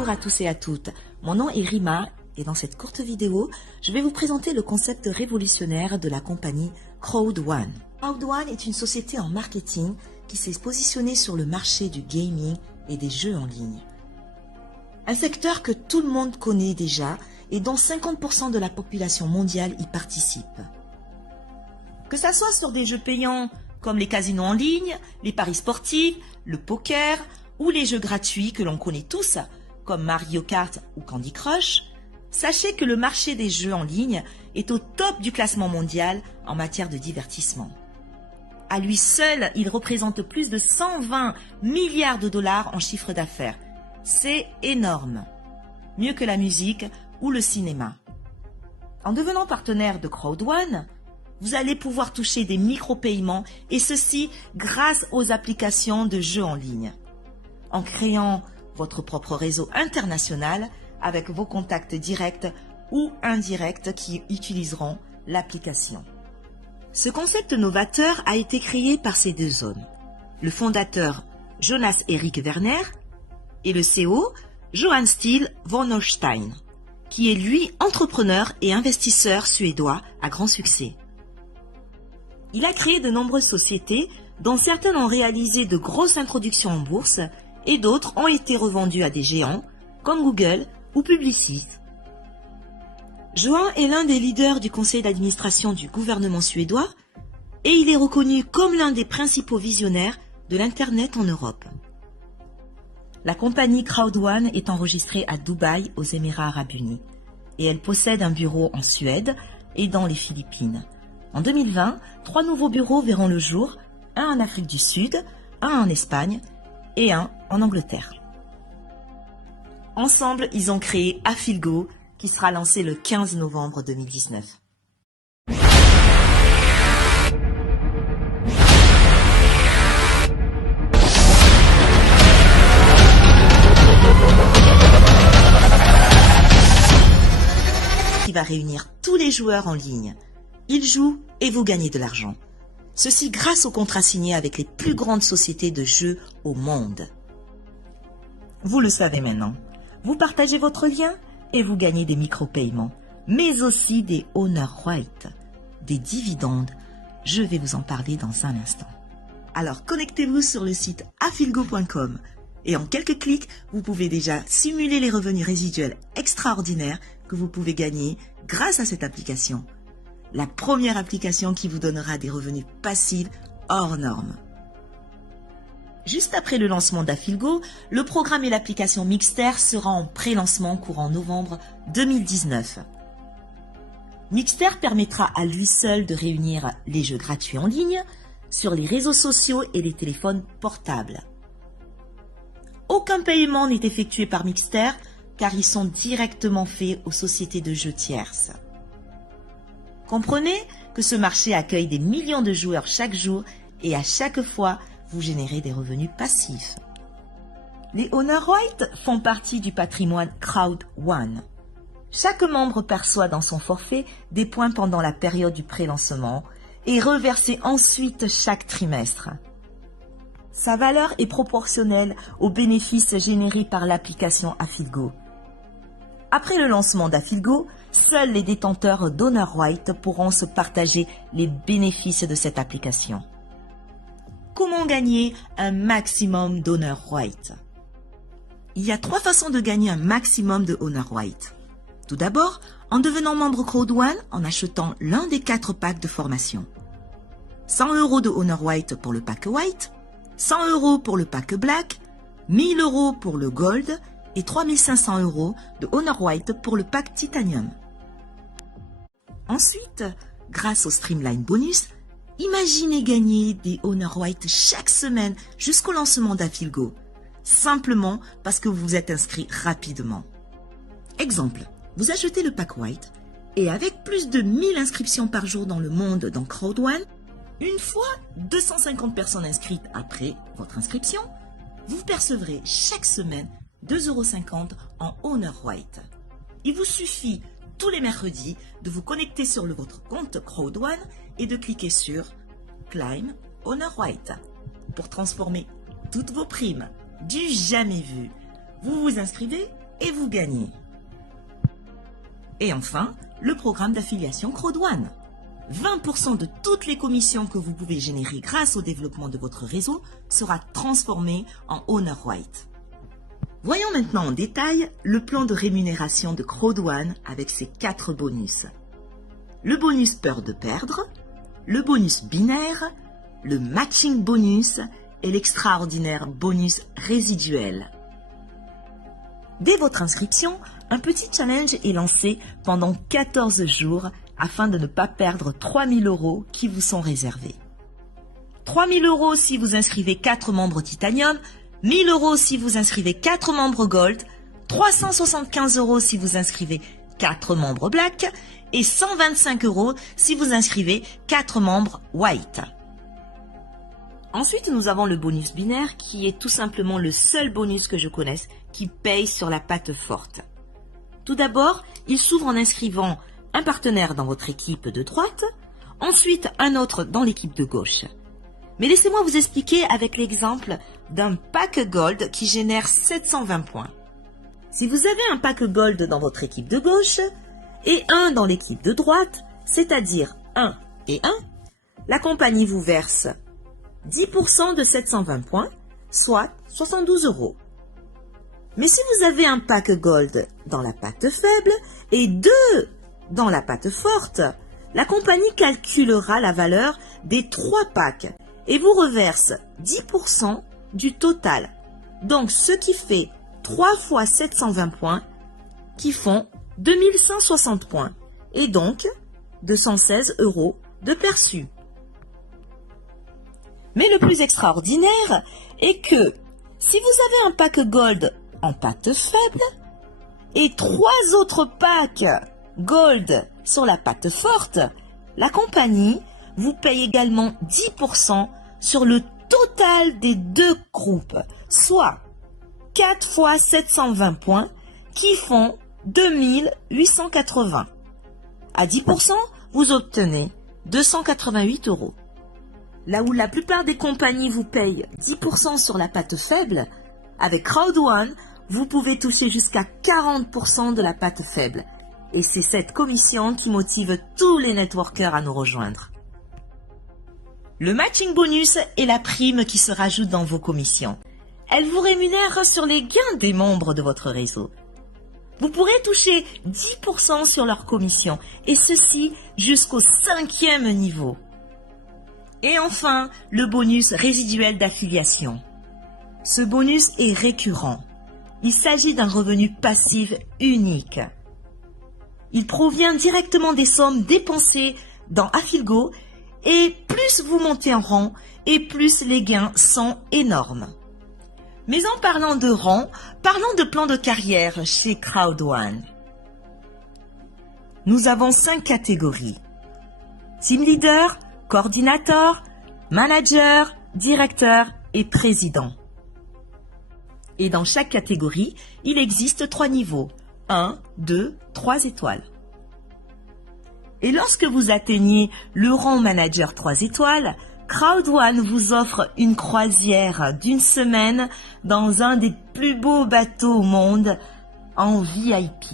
Bonjour à tous et à toutes, mon nom est Rima et dans cette courte vidéo, je vais vous présenter le concept révolutionnaire de la compagnie Crowd1. Crowd1 est une société en marketing qui s'est positionnée sur le marché du gaming et des jeux en ligne. Un secteur que tout le monde connaît déjà et dont 50% de la population mondiale y participe. Que ça soit sur des jeux payants comme les casinos en ligne, les paris sportifs, le poker ou les jeux gratuits que l'on connaît tous comme Mario Kart ou Candy Crush, sachez que le marché des jeux en ligne est au top du classement mondial en matière de divertissement. À lui seul, il représente plus de 120 milliards de dollars en chiffre d'affaires. C'est énorme. Mieux que la musique ou le cinéma. En devenant partenaire de Crowd1, vous allez pouvoir toucher des micro-paiements et ceci grâce aux applications de jeux en ligne. En créant votre propre réseau international avec vos contacts directs ou indirects qui utiliseront l'application. Ce concept novateur a été créé par ces deux hommes, le fondateur Jonas Erik Werner et le CEO Johan Steel von Holstein, qui est lui entrepreneur et investisseur suédois à grand succès. Il a créé de nombreuses sociétés, dont certaines ont réalisé de grosses introductions en bourse et d'autres ont été revendues à des géants comme Google ou Publicis. Johan est l'un des leaders du conseil d'administration du gouvernement suédois et il est reconnu comme l'un des principaux visionnaires de l'Internet en Europe. La compagnie Crowd1 est enregistrée à Dubaï aux Émirats Arabes Unis et elle possède un bureau en Suède et dans les Philippines. En 2020, 3 nouveaux bureaux verront le jour, un en Afrique du Sud, un en Espagne et un en Angleterre. Ensemble, ils ont créé Afilgo, qui sera lancé le 15 novembre 2019. Qui va réunir tous les joueurs en ligne. Ils jouent et vous gagnez de l'argent. Ceci grâce aux contrats signés avec les plus grandes sociétés de jeux au monde. Vous le savez maintenant. Vous partagez votre lien et vous gagnez des micro-paiements, mais aussi des honor rights, des dividendes. Je vais vous en parler dans un instant. Alors connectez-vous sur le site afilgo.com et en quelques clics, vous pouvez déjà simuler les revenus résiduels extraordinaires que vous pouvez gagner grâce à cette application. La première application qui vous donnera des revenus passifs hors normes. Juste après le lancement d'Afilgo, le programme et l'application Mixter sera en pré-lancement courant novembre 2019. Mixter permettra à lui seul de réunir les jeux gratuits en ligne sur les réseaux sociaux et les téléphones portables. Aucun paiement n'est effectué par Mixter car ils sont directement faits aux sociétés de jeux tierces. Comprenez que ce marché accueille des millions de joueurs chaque jour et à chaque fois, vous générez des revenus passifs. Les honor rights font partie du patrimoine Crowd1. Chaque membre perçoit dans son forfait des points pendant la période du pré-lancement et reversés ensuite chaque trimestre. Sa valeur est proportionnelle aux bénéfices générés par l'application Afilgo. Après le lancement d'Afilgo, seuls les détenteurs d'honor rights pourront se partager les bénéfices de cette application. Comment gagner un maximum d'honor rights? Il y a 3 façons de gagner un maximum de honor rights. Tout d'abord, en devenant membre Crowd1 en achetant l'un des 4 packs de formation. 100 € de honor rights pour le pack white, 100 € pour le pack black, 1000 € pour le gold et 3500 € de honor rights pour le pack titanium. Ensuite, grâce au Streamline Bonus, imaginez gagner des honor rights chaque semaine jusqu'au lancement d'Afilgo, simplement parce que vous vous êtes inscrit rapidement. Exemple, vous achetez le pack white et avec plus de 1000 inscriptions par jour dans le monde dans Crowd1, une fois 250 personnes inscrites après votre inscription, vous percevrez chaque semaine 2,50 € en honor right. Il vous suffit tous les mercredis de vous connecter sur votre compte Crowd1 et de cliquer sur Claim Honor Right pour transformer toutes vos primes du jamais vu. Vous vous inscrivez et vous gagnez. Et enfin, le programme d'affiliation Crowd1. 20% de toutes les commissions que vous pouvez générer grâce au développement de votre réseau sera transformé en Owner Right. Voyons maintenant en détail le plan de rémunération de Crowd1 avec ses 4 bonus. Le bonus peur de perdre, le bonus binaire, le matching bonus et l'extraordinaire bonus résiduel. Dès votre inscription, un petit challenge est lancé pendant 14 jours afin de ne pas perdre 3 000 € qui vous sont réservés. 3 000 € si vous inscrivez 4 membres Titanium, 1 000 € si vous inscrivez 4 membres Gold, 375 € si vous inscrivez 4 membres Black et 125 € si vous inscrivez 4 membres White. Ensuite, nous avons le bonus binaire qui est tout simplement le seul bonus que je connaisse qui paye sur la patte forte. Tout d'abord, il s'ouvre en inscrivant un partenaire dans votre équipe de droite, ensuite un autre dans l'équipe de gauche. Mais laissez-moi vous expliquer avec l'exemple d'un pack Gold qui génère 720 points. Si vous avez un pack Gold dans votre équipe de gauche et un dans l'équipe de droite, c'est-à-dire 1 et 1, la compagnie vous verse 10% de 720 points, soit 72 €. Mais si vous avez un pack Gold dans la patte faible et 2 dans la patte forte, la compagnie calculera la valeur des 3 packs et vous reverse 10% du total. Donc ce qui fait 3 fois 720 points qui font 2160 points et donc 216 € de perçu. Mais le plus extraordinaire est que si vous avez un pack Gold en patte faible et 3 autres packs Gold sur la patte forte, la compagnie vous paye également 10% sur le total des 2 groupes, soit 4 fois 720 points qui font 2880. À 10%, vous obtenez 288 €. Là où la plupart des compagnies vous payent 10% sur la patte faible, avec Crowd1, vous pouvez toucher jusqu'à 40% de la patte faible. Et c'est cette commission qui motive tous les networkers à nous rejoindre. Le matching bonus est la prime qui se rajoute dans vos commissions. Elle vous rémunère sur les gains des membres de votre réseau. Vous pourrez toucher 10% sur leur commission, et ceci jusqu'au 5e niveau. Et enfin, le bonus résiduel d'affiliation. Ce bonus est récurrent. Il s'agit d'un revenu passif unique. Il provient directement des sommes dépensées dans Affilgo et plus vous montez en rang et plus les gains sont énormes. Mais en parlant de rang, parlons de plan de carrière chez Crowd1. Nous avons 5 catégories. Team Leader, Coordinateur, Manager, Directeur et Président. Et dans chaque catégorie, il existe 3 niveaux. 1, 2, 3 étoiles. Et lorsque vous atteignez le rang Manager 3 étoiles, Crowd1 vous offre une croisière d'1 semaine dans un des plus beaux bateaux au monde en VIP.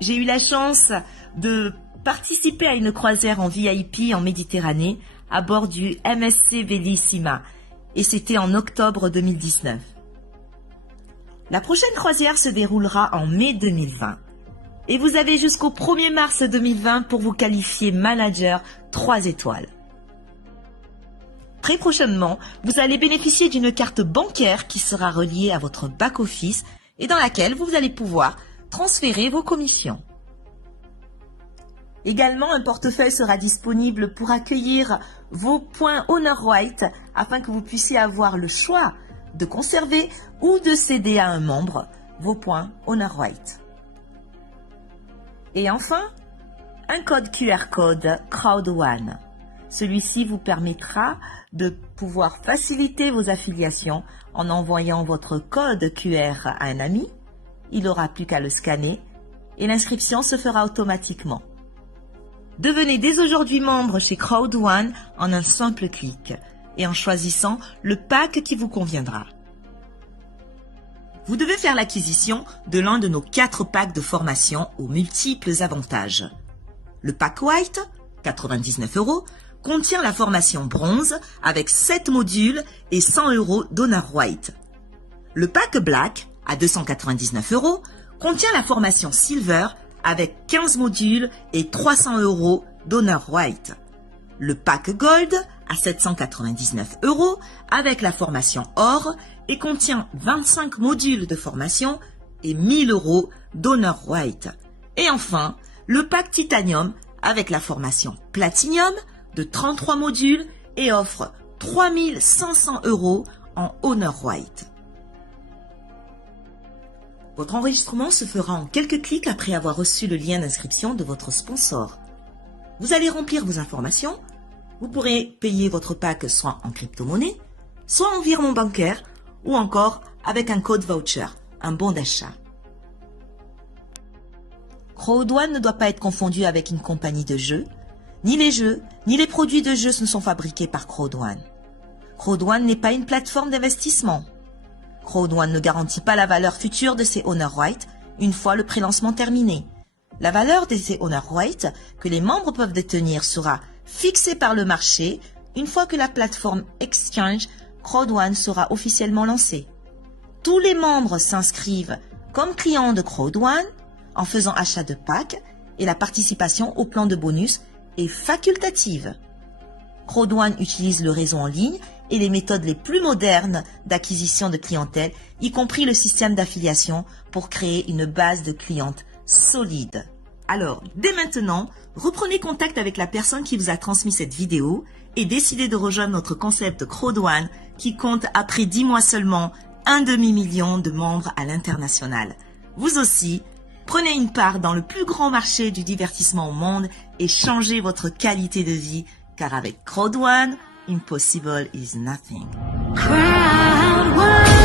J'ai eu la chance de participer à une croisière en VIP en Méditerranée à bord du MSC Bellissima et c'était en octobre 2019. La prochaine croisière se déroulera en mai 2020 et vous avez jusqu'au 1er mars 2020 pour vous qualifier Manager 3 étoiles. Très prochainement, vous allez bénéficier d'une carte bancaire qui sera reliée à votre back-office et dans laquelle vous allez pouvoir transférer vos commissions. Également, un portefeuille sera disponible pour accueillir vos points Owner Right afin que vous puissiez avoir le choix de conserver ou de céder à un membre vos points Owner Right. Et enfin, un code QR code Crowd1. Celui-ci vous permettra de pouvoir faciliter vos affiliations en envoyant votre code QR à un ami. Il n'aura plus qu'à le scanner et l'inscription se fera automatiquement. Devenez dès aujourd'hui membre chez Crowd1 en un simple clic et en choisissant le pack qui vous conviendra. vous devez faire l'acquisition de l'un de nos 4 packs de formation aux multiples avantages. Le pack White, 99 €, contient la formation bronze avec 7 modules et 100 € d'honneur white. Le pack Black, à 299 €, contient la formation silver avec 15 modules et 300 € d'honneur white. Le pack Gold, à 799 € avec la formation or et contient 25 modules de formation et 1000 € d'honneur white. Et enfin, le pack Titanium avec la formation Platinum de 33 modules et offre 3500 € en Honor White. Votre enregistrement se fera en quelques clics après avoir reçu le lien d'inscription de votre sponsor. Vous allez remplir vos informations. Vous pourrez payer votre pack soit en crypto-monnaie, soit en virement bancaire ou encore avec un code voucher, un bon d'achat. Crowd One ne doit pas être confondu avec une compagnie de jeux. Ni les jeux, ni les produits de jeux ne sont fabriqués par Crowd One. Crowd One n'est pas une plateforme d'investissement. Crowd One ne garantit pas la valeur future de ses Honor White une fois le pré-lancement terminé. La valeur de ces Honor White que les membres peuvent détenir sera fixée par le marché une fois que la plateforme Exchange Crowd One sera officiellement lancée. Tous les membres s'inscrivent comme clients de Crowd One en faisant achat de packs et la participation au plan de bonus est facultative. Crowd One utilise le réseau en ligne et les méthodes les plus modernes d'acquisition de clientèle, y compris le système d'affiliation pour créer une base de clientes solide. Alors, dès maintenant, reprenez contact avec la personne qui vous a transmis cette vidéo et décidez de rejoindre notre concept de Crowd One qui compte après 10 mois seulement 1 demi-million de membres à l'international. Vous aussi, prenez une part dans le plus grand marché du divertissement au monde et changez votre qualité de vie, car avec Crowd One, impossible is nothing. Crowd One.